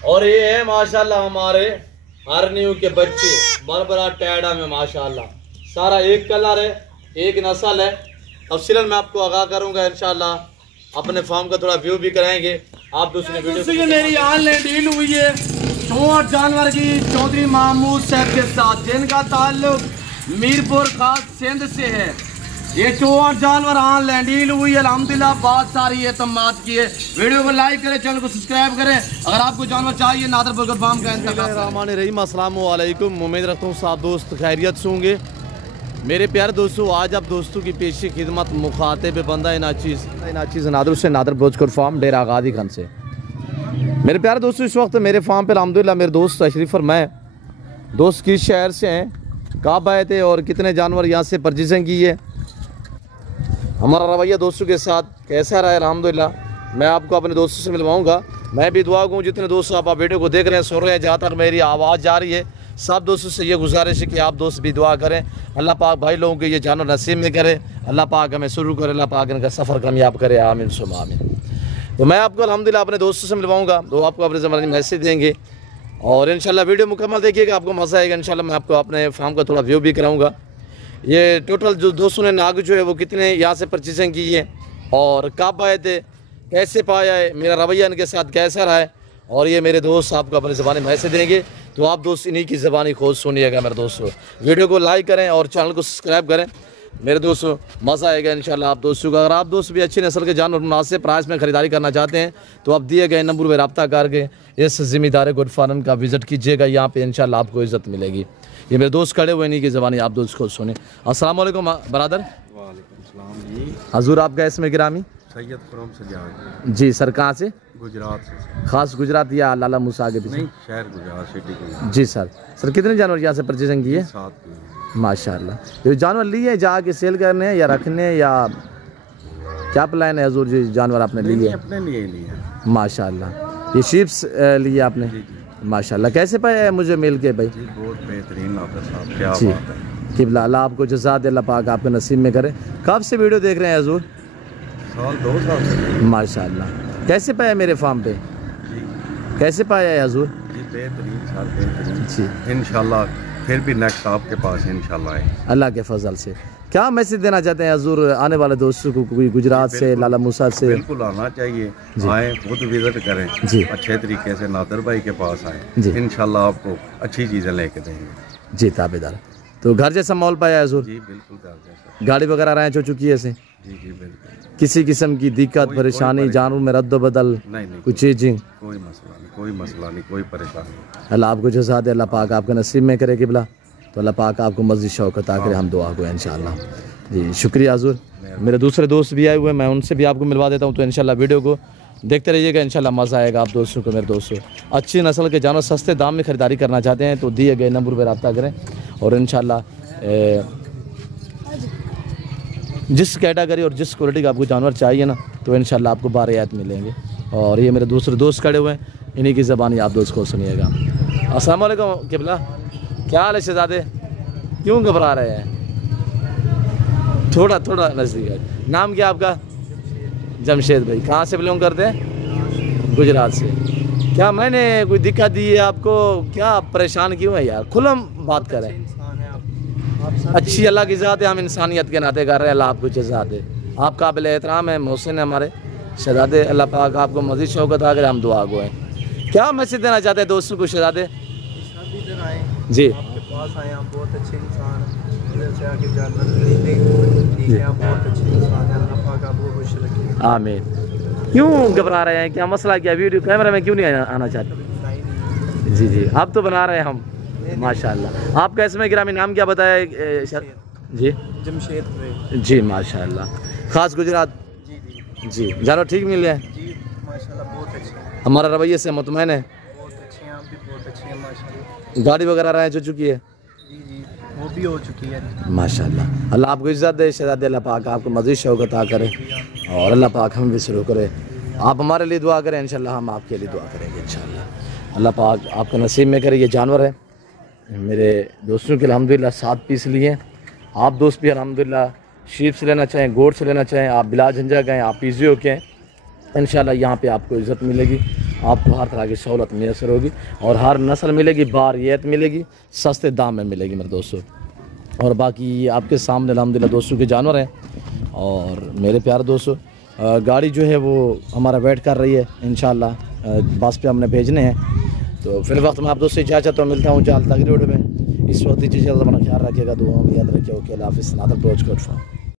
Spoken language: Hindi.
और ये है माशाल्लाह हमारे हरनियों के बच्चे बरबरा टैडा में माशाल्लाह सारा एक कलर है, एक नस्ल है। तफसीलन मैं आपको आगाह करूंगा इंशाल्लाह। अपने फार्म का थोड़ा व्यू भी कराएंगे आप दूसरी वीडियो। ये मेरी ऑनलाइन डील हुई है 64 जानवर की चौधरी महमूद साहब के साथ, जिनका ताल्लुक मीरपुर खास सिंध से है। ये 64 जानवर ऑनलाइन डील हुई है अल्हम्दुलिल्लाह। बहुत सारी एतमाद की है। वीडियो को लाइक करें, चैनल को सब्सक्राइब करें। अगर आपको जानवर चाहिए नादर बर्गर फार्म का इंतज़ाम। अस्सलाम वालेकुम, उम्मीद रखता हूँ सब दोस्त खैरियत से होंगे। मेरे प्यारे दोस्तों, आज आप दोस्तों की पेशी खिदमत मुखातिब बंदा नाचीज़ नादर से नादर बर्गर फार्म डेरा गादी खान से। मेरे प्यारे दोस्तों, इस वक्त मेरे फार्म पे अल्हम्दुलिल्लाह मेरे दोस्त तशरीफ़ और मैं दोस्त किस शहर से हैं, कब आए थे और कितने जानवर यहाँ से परचेजिंग की है, हमारा रवैया दोस्तों के साथ कैसा रहा है अल्हम्दुलिल्लाह मैं आपको अपने दोस्तों से मिलवाऊंगा। मैं भी दुआ करूँ जितने दोस्त आप वीडियो को देख रहे हैं, सुन रहे हैं, जहाँ तक मेरी आवाज़ जा रही है, सब दोस्तों से ये गुजारिश है कि आप दोस्त भी दुआ करें। अल्लाह पाक भाई लोगों के ये जानवर नसीब में करे, अल्लाह पाक हमें शुरू करे, अल्लाह पाक इनका सफ़र कामयाब करे, आमीन सुम आमीन। तो मैं आपको अल्हम्दुलिल्लाह अपने दोस्तों से मिलवाऊँगा, तो आपको अपने ज़माने में मैसेज देंगे और इंशाल्लाह वीडियो मुकम्मल देखिएगा, आपको मज़ा आएगा इंशाल्लाह। मैं आपको अपने फार्म का थोड़ा व्यू भी कराऊँगा। ये टोटल जो दोस्तों ने नाग जो है वो कितने यहाँ से परचेजिंग की है और कब आए थे, कैसे पाया है, मेरा रवैया इनके साथ कैसा रहा है, और ये मेरे दोस्त आपको अपने ज़बानी मैसेज देंगे। तो आप दोस्त इन्हीं की ज़बानी खोज सुनिएगा मेरे दोस्तों। वीडियो को लाइक करें और चैनल को सब्सक्राइब करें मेरे दोस्तों, मज़ा आएगा इंशाल्लाह आप दोस्तों का। अगर आप दोस्त भी अच्छी नस्ल के जानवर मुनासिब प्राइस में ख़रीदारी करना चाहते हैं तो आप दिए गए नंबर पर रब्ता करके इस ज़िम्मेदार गुड फार्म का विज़िट कीजिएगा। यहाँ पे इंशाल्लाह आपको इज़्ज़त मिलेगी। ये मेरे दोस्त खड़े हुए नहीं की ज़बानी आप दोस्त को सुने। अस्सलाम वालेकुम बरादर। वालेकुम सलाम जी। हजूर आपका इसमें गिरामी सैयद फ्रॉम सजाद जी सर, कहाँ से? गुजरात से। खास गुजरात या लाला मूसा के पीछे? नहीं, शहर गुजरात सिटी के। जी सर। सर कितने जानवर यहाँ से परचेजिंग की है? 7 की। माशाल्लाह। ये जानवर लिए जाके सेल करने या रखने या क्या प्लान है हजूर जी? जानवर आपने लिए? अपने लिए लिए। माशाल्लाह। ये शीप्स लिए आपने? माशाल्लाह। कैसे पाया है मुझे मिल के भाई? जी बहुत बेहतरीन आपका साहब, क्या जी बात है। किबला अल्लाह आपको जज़ा दे, अल्लाह पाक आपके नसीब में करे। कब से वीडियो देख रहे हैं हजूर? साल 2 साल से। माशाल्लाह। कैसे पाया मेरे फार्म पे? जी कैसे पाया है हजूर? जी बेहतरीन सर, बेहतरीन जी इंशाल्लाह। फिर भी नेक्स्ट आपके पास इंशाल्लाह है अल्लाह के फजल से। क्या मैसेज देना चाहते हैं हजूर आने वाले दोस्तों को, कोई गुजरात से, लाला मूसा से? बिल्कुल आना चाहिए, आए खुद विजिट करें जी, अच्छे तरीके से नादर भाई के पास आए जी, इंशाल्लाह आपको अच्छी चीज़ें लेके देंगे जी ताबेदार। तो घर जैसा माहौल पाया हजूर? जी बिल्कुल कर जैसा। गाड़ी वगैरह रैंच हो चुकी है ऐसे? जी जी बिल्कुल। किसी किस्म की दिक्कत परेशानी जानवर में रद्द बदल नहीं कुछ चीज़ें? कोई मसला नहीं, कोई मसला नहीं, कोई परेशानी नहीं। अल्लाह आपको जज़ा दे, अल्लाह पाक आपके नसीब में करे किबला। तो अल्लाह पाक आपको मज़ीद शौक़ अता करे, हम दुआ को इंशाल्लाह। जी शुक्रिया हजूर। मेरे दूसरे दोस्त भी आए हुए हैं, मैं उनसे भी आपको मिलवा देता हूँ। तो इंशाल्लाह वीडियो को देखते रहिएगा, इंशाल्लाह मज़ा आएगा आप दोस्तों को। मेरे दोस्तों अच्छी नस्ल के जानवर सस्ते दाम में ख़रीदारी करना चाहते हैं तो दिए गए नंबर पर रब्ता करें और इंशाल्लाह जिस कैटेगरी और जिस क्वालिटी का आपको जानवर चाहिए ना तो इंशाल्लाह आपको बारियात मिलेंगे। और ये मेरे दूसरे दोस्त खड़े हुए हैं, इन्हीं की ज़बानी आप दोस्त को सुनिएगा। अस्सलाम वालेकुम किबला, क्या हाल है शहजादे? क्यों घबरा रहे हैं? थोड़ा थोड़ा नज़दीक है। नाम क्या आपका? जमशेद भाई। कहाँ से बिलोंग करते हैं? गुजरात से। क्या मैंने कोई दिक्कत दी है आपको? क्या परेशान क्यों है यार? खुलम बात करें। अच्छी अल्लाह की ज़ात है, हम इंसानियत के नाते कर रहे हैं, अल्लाह आपको जज़ा दे। आप काबिल एहतराम है, मोहसिन है हमारे शहजादे, अल्लाह पाक आपको मज़ीद शौक़त आ कर हम दुआ गो हैं। क्या मैसेज देना चाहते हैं दोस्तों को शहजादे? जी आपके पास आए, आप बहुत अच्छे इंसान हैं, इधर से आके जानवर खरीदे, ठीक है, आप बहुत अच्छे इंसान हैं, अल्लाह पाक आपको खुश रखे। आमीन। क्यों घबरा रहे हैं? क्या मसला, क्या वीडियो कैमरा में क्यों नहीं आना चाहते? जी जी आप तो बना रहे हैं हम माशाल्लाह। आपका इसमें गिरामी नाम क्या बताया? जी जमशेद भाई। जी माशाल्लाह। खास गुजरात। जी जी जी जानवर ठीक मिल गए? जी माशाल्लाह बहुत अच्छे, हमारा रवैये से मुतमैन है? बहुत अच्छे हैं, आप भी बहुत अच्छे हैं माशाल्लाह। गाड़ी वगैरह रैंच हो चुकी है? जी जी वो भी हो चुकी है माशाल्लाह। अल्लाह आपको इज़्ज़त दे शहजादे, अल्लाह पाक आपको मज़ीद शौक़ अता करे और अल्लाह पाक हम भी शुरू करे। आप हमारे लिए दुआ करें, इंशाल्लाह हम आपके लिए दुआ करेंगे इंशाल्लाह। अल्लाह पाक आपके नसीब में करे। ये जानवर है मेरे दोस्तों के अल्हम्दुलिल्लाह 7 पीस लिए। आप दोस्त भी अल्हम्दुलिल्लाह शीप से लेना चाहें, गोट से लेना चाहें, आप बिला झंझा गए, आप पीजी हो के इंशाल्लाह यहाँ पे आपको इज़्ज़त मिलेगी आपको हर तरह की सहूलत मैसर होगी और हर नस्ल मिलेगी, बारियत मिलेगी, सस्ते दाम में मिलेगी मेरे दोस्तों। और बाकी आपके सामने अल्हम्दुलिल्लाह दोस्तों के जानवर हैं। और मेरे प्यारे दोस्तों गाड़ी जो है वो हमारा वेट कर रही है, इंशाल्लाह बस पे हमने भेजने हैं। तो फिर वक्त मैं आप दोस्तों से इजाज़त, मिलता हूँ जल्द अगली वीडियो में। इस वक्त अपना ख्याल रखिएगा, दुआ में याद रखिए। ओके, अल्लाह हाफ़िज़।